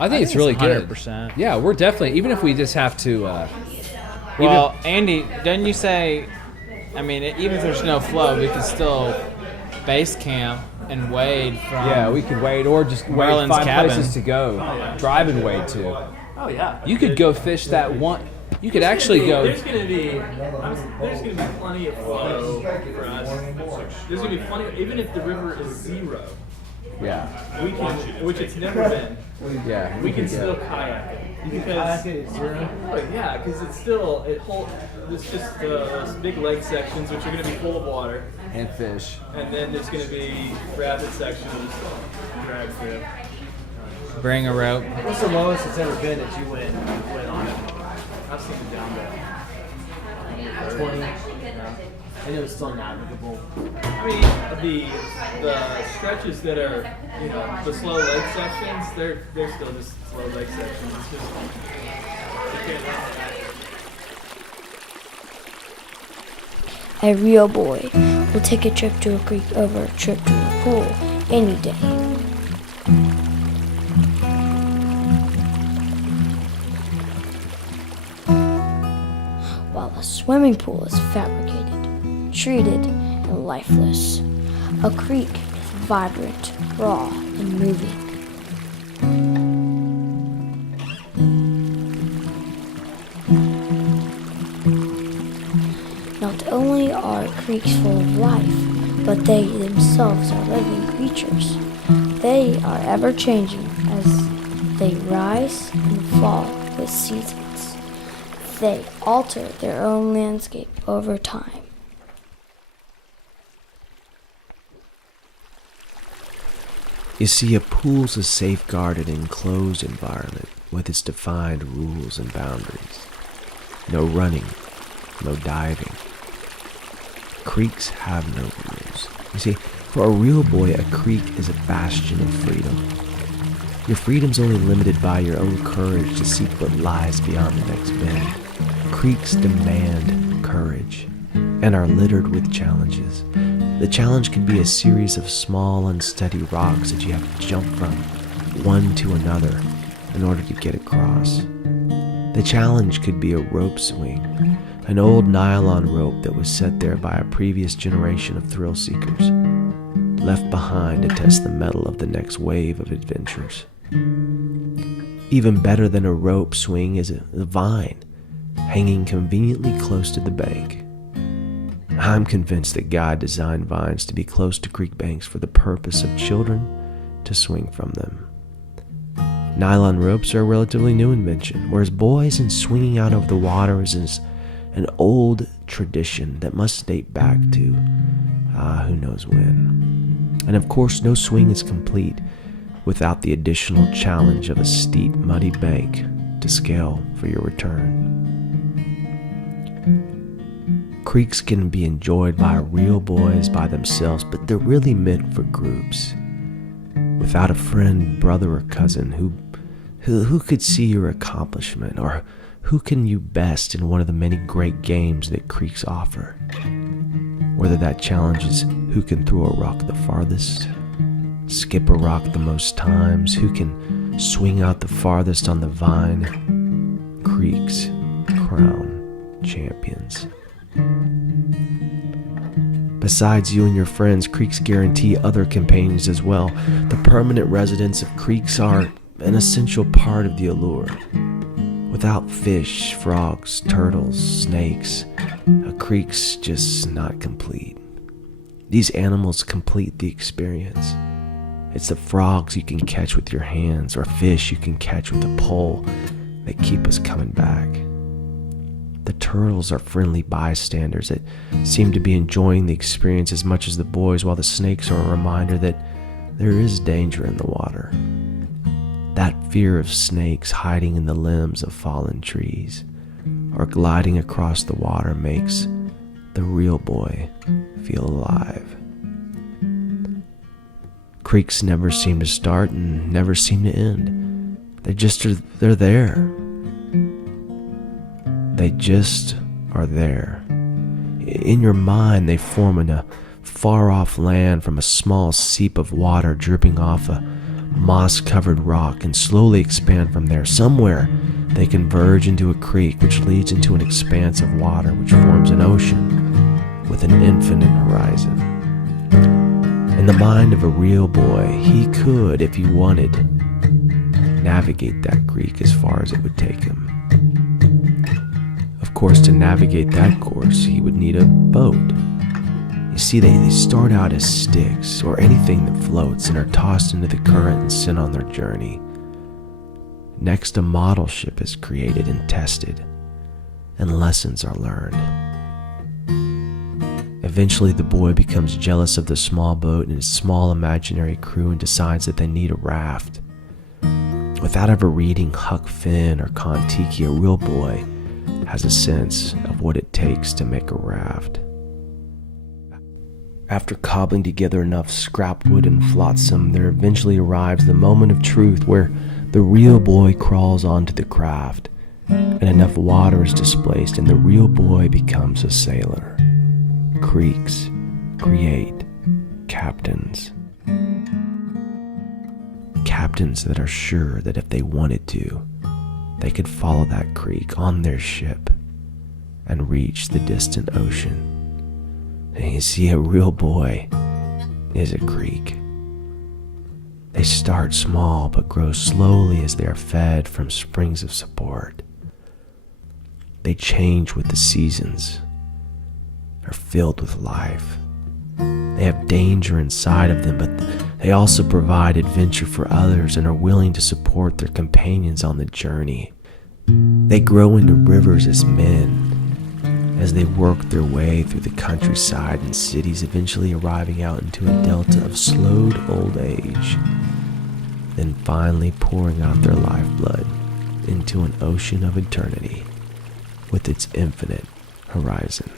I think it's really 100%. good. Yeah, we're definitely, even if we just have to... Well, Andy, didn't you say, I mean, even if there's no flow, we can still base camp and wade from... Yeah, we could wade or just Merlin's find cabin. places to go. Drive and wade, too. Oh, yeah. You could go fish that one... You could actually go... There's going to be plenty of flow for us. There's going to be plenty, even if the river is zero. Yeah. We can, which it's never been. Yeah. We can still kayak it. Because, yeah, because it's still, there's just big lake sections which are going to be full of water. And fish. And then there's going to be rapid sections drag through. Bring a rope. What's the lowest it's ever been that you went on it? I've seen it down there. 20. And it was still navigable. I mean, the stretches that are, the slow lake sections, they're still just slow lake sections. It's just, you can't run that. A real boy will take a trip to a creek over a trip to a pool any day. While a swimming pool is fabricated, treated, and lifeless, a creek is vibrant, raw, and moving. Not only are creeks full of life, but they themselves are living creatures. They are ever-changing as they rise and fall with seasons. They alter their own landscape over time. You see, a pool's a safeguarded, enclosed environment with its defined rules and boundaries. No running, no diving. Creeks have no rules. You see, for a real boy, a creek is a bastion of freedom. Your freedom's only limited by your own courage to seek what lies beyond the next bend. Creeks demand courage and are littered with challenges. The challenge can be a series of small, unsteady rocks that you have to jump from one to another in order to get across. The challenge could be a rope swing, an old nylon rope that was set there by a previous generation of thrill seekers, left behind to test the mettle of the next wave of adventures. Even better than a rope swing is a vine hanging conveniently close to the bank. I'm convinced that God designed vines to be close to creek banks for the purpose of children to swing from them. Nylon ropes are a relatively new invention, whereas boys and swinging out over the water is an old tradition that must date back to who knows when. And of course, no swing is complete without the additional challenge of a steep, muddy bank to scale for your return. Creeks can be enjoyed by real boys by themselves, but they're really meant for groups. Without a friend, brother, or cousin who could see your accomplishment, or who can you best in one of the many great games that creeks offer. Whether that challenge is who can throw a rock the farthest, skip a rock the most times, who can swing out the farthest on the vine, creeks crown champions. Besides you and your friends, creeks guarantee other companions as well. The permanent residents of creeks are an essential part of the allure. Without fish, frogs, turtles, snakes, a creek's just not complete. These animals complete the experience. It's the frogs you can catch with your hands, or fish you can catch with a pole, that keep us coming back. The turtles are friendly bystanders that seem to be enjoying the experience as much as the boys, while the snakes are a reminder that there is danger in the water. That fear of snakes hiding in the limbs of fallen trees or gliding across the water makes the real boy feel alive. Creeks never seem to start and never seem to end. They're there. They just are there. In your mind, they form in a far-off land from a small seep of water dripping off a moss-covered rock and slowly expand from there. Somewhere, they converge into a creek which leads into an expanse of water which forms an ocean with an infinite horizon. In the mind of a real boy, he could, if he wanted, navigate that creek as far as it would take him. Of course, to navigate that course, he would need a boat. You see, they start out as sticks or anything that floats and are tossed into the current and sent on their journey. Next, a model ship is created and tested, and lessons are learned. Eventually, the boy becomes jealous of the small boat and his small imaginary crew and decides that they need a raft. Without ever reading Huck Finn or Kon-Tiki, a real boy has a sense of what it takes to make a raft. After cobbling together enough scrap wood and flotsam, there eventually arrives the moment of truth where the real boy crawls onto the craft, and enough water is displaced and the real boy becomes a sailor. Creeks create captains. Captains that are sure that if they wanted to, they could follow that creek on their ship and reach the distant ocean. And you see, a real boy is a creek. They start small but grow slowly as they are fed from springs of support. They change with the seasons, are filled with life. They have danger inside of them, but they also provide adventure for others and are willing to support their companions on the journey. They grow into rivers as men as they work their way through the countryside and cities, eventually arriving out into a delta of slowed old age, then finally pouring out their lifeblood into an ocean of eternity with its infinite horizon.